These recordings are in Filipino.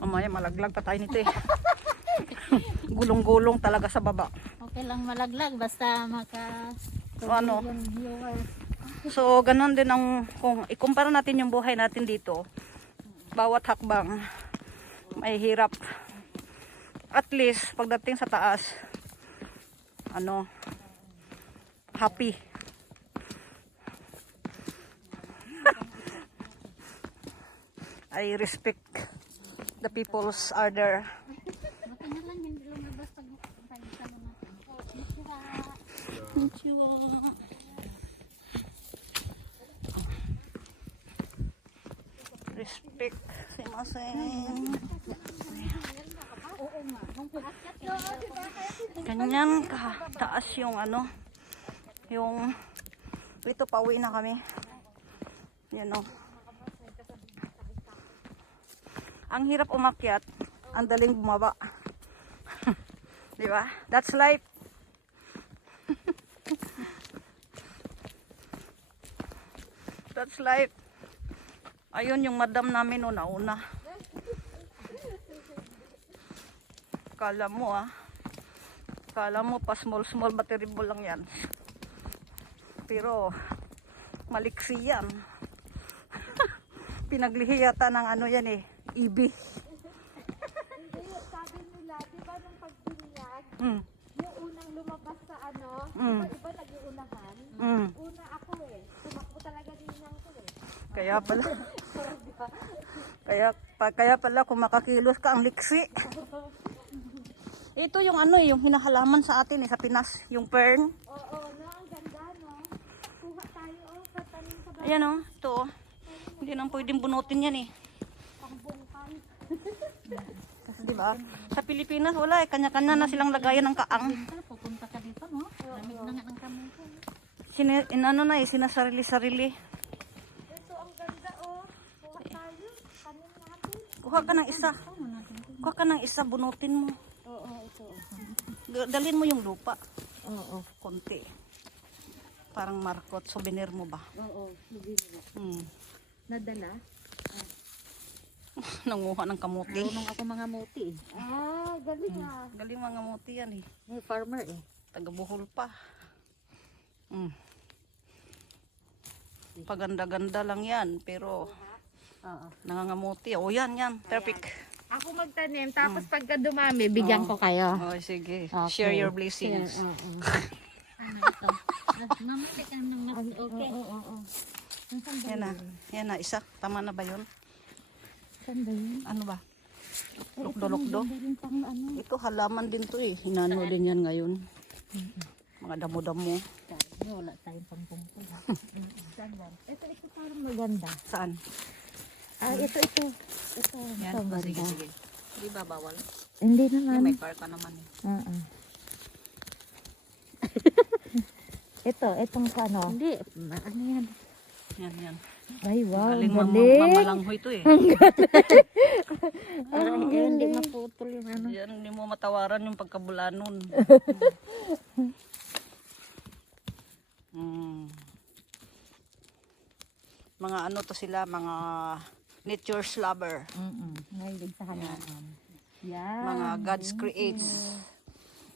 Mamaya malaglag pa tayo nito eh. Gulong-gulong talaga sa baba. Okay lang malaglag basta So ano? So ganun din ang kung ikumpara natin yung buhay natin dito. Bawat hakbang may hirap. At least pagdating sa taas ano happy. I respect the people's order. Buti na lang hindi lumabas pag pagkakita mo natin. Konnichiwa. Respect. Simasen. Ganyan taas yung ano. Yung ito pauwi na kami. Yan o. Ang hirap umakyat, ang daling bumaba. Di ba? That's life. That's life. Ayun yung madam namin una-una. Kala mo Kala mo pa small but terrible lang yan. Pero maliksi yan. Pinaglihi yata ng ano yan eh. Ibi. Sabi nila, di ba nung pagbinyag, yung unang lumabas sa ano, iba nag-iunahan. Una ako eh. Tumakbo talaga din niyang ko eh. Kaya pala. kaya pala kung makakilos ka ang liksi. Ito yung ano eh, yung hinahalaman sa atin eh, sa Pinas. Yung fern. Oo, no, ang ganda no. Kuha tayo sa tanim sa bahay. Ayan o, ito o. Hindi nang pwedeng bunutin yan eh. Pangbungkan. Diba? Sa Pilipinas wala eh, kanya-kanya na silang lagayan ng kaang. Pupunta ka dito, no? Lamig na nga ng kamay ko. Inano na eh, sinasarili-sarili. Ito ang ganda oh. Kuha tayo. Tanim natin. Kuha ka ng isa. Kuha ka ng isa, bunutin mo. Oo, ito. Dalhin mo yung lupa. Oo. Konti. Parang markot, souvenir mo ba? Oo, hindi nila. Nadala? Nanguha ng kamuti. Marunong ako mga muti eh. Ah, galing ah. Galing mga muti yan eh. May farmer eh. Taga Bohol pa. Paganda-ganda lang yan, pero nangangamuti. O yan. Perfect. Ako magtanim, tapos pagka dumami, bigyan ko kayo. Oh, sige. Okay. Share your blessings. Ano ito? Mamuti ka naman. Okay. Yan na, isa. Tama na ba yun? Saan ba yun? Ano ba? Lukdo-lukdo. Meron pang ano. Ito halaman din to eh. Hinano din yan ngayon. Mga damo-damo. Wala tayong pangpungpul. Saan ba? Ito parang maganda. Saan? Ah, ito. Ito Yan. ang Oh, sige. ganda. Hindi ba bawal? Hindi May naman. car ka naman eh. Itong sa ano. Hindi. Ano yan? Yan. Ay, wow. Galing Galing. mamalanghoy to eh. Hindi maputol yung ano. Yan, hindi mo matawaran yung pagkabulanon. Mga ano to sila, mga nature's lover. Mahilig sa halaman. Yan. Mga God's creates.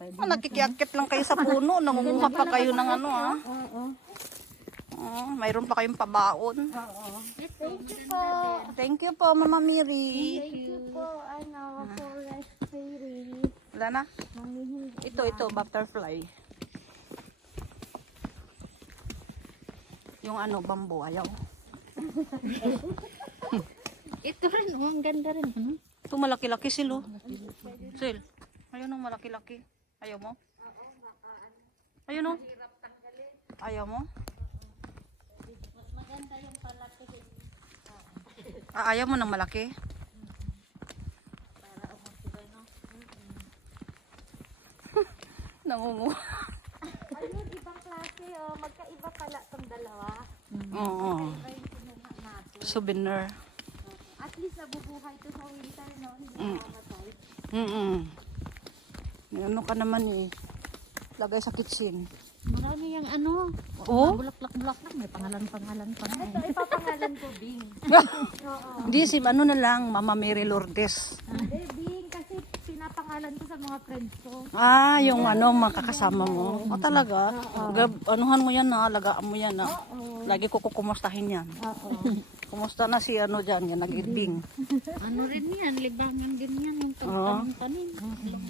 Nakikiakit lang kayo sa puno, nangunguha pa kayo ng ano Oo. mayroon pa kayong pabaon. Thank you po. Thank you po, Mama Miri. Thank you po, Forest Fairy. Wala na? Ito, butterfly. Yung ano, bamboo, ayaw. Ito rin. Ang ganda rin. Ito malaki-laki sila. Sil, ayun o, malaki-laki. Ayaw mo? Ayun o. Ayaw mo? Mas maganda yung palaki. Ayaw mo ng malaki? Para umutibay, no? Nangunguha. Ayun, ibang klase. Oh. Magkaiba pala itong dalawa. Oo. Ay, kinuha natin. Souvenir. At least nabubuhay to sa winter, no? Hindi namamatay. Ano ka naman eh. Lagay sa kitchen. Marami yung ano. Oh? Bulaklak-bulaklak. May pangalan-pangalan pa nga. Ito, ipapangalan ko, Bing. Oo. Hindi, si ano na lang, Mama Mary Lourdes. Hindi, Bing, kasi pinapangalan ko sa mga friends ko. Ah, yung ano, makakasama mo. O talaga? Anuhan mo yan na, alagaan mo yan na. Lagi ko kukumustahin yan. Oo. Kumusta na si ano dyan, yan, nag-ibing. Ano rin yan, libangan din yan. Yung Oo. pagtanim-tanim.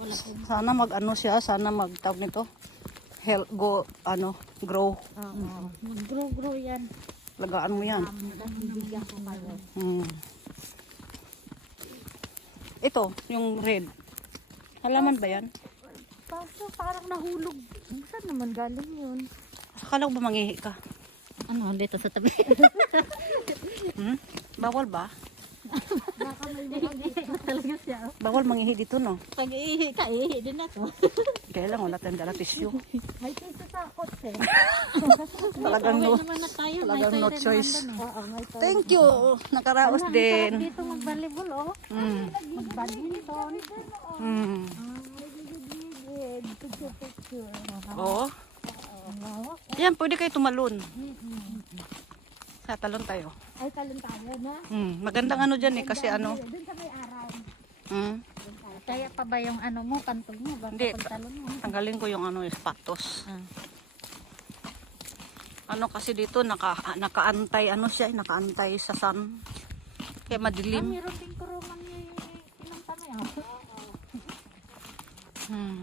Wala ko. Sana mag-ano siya, sana mag-tawag nito. Help, go, ano, grow. Oo. Mag-grow-grow yan. Lagaan mo yan. Bibigyan ko kayo. Hmm. Ito, yung red. Halaman ba yan? Kaso parang nahulog. Saan naman galing yun? Akala ko ba mangihi ka? Ano, dito sa tabi. Hmm? Bawal ba? Baka may mga Talaga siya. Bawal mangihi dito, no? Pag ihi ka, ihi din ako. Kaya lang, wala tayong dala tissue. may piso sa kotse. Talagang no, naman na tayo. talagang no choice. Oo, may to. Thank you! Nakaraos din. Dito mag-volleyball, oh. Hmm. Mag-badminton. Hmm. Gigid. Picture. Oo. Yan, pwede kayo tumalon. Sa talon tayo. Ay, talon tayo, na? Hmm. Magandang ano dyan eh, kasi ano. Doon sa may araw. Hmm. Kaya pa ba yung ano mo, pantol mo? Baka Hindi. pantalon mo. Tanggalin ko yung ano, sapatos. Ah. Ano kasi dito, nakaantay, ano siya, nakaantay sa sun. Kaya madilim. Meron din kurungan yung pinunta mo yun. Hmm.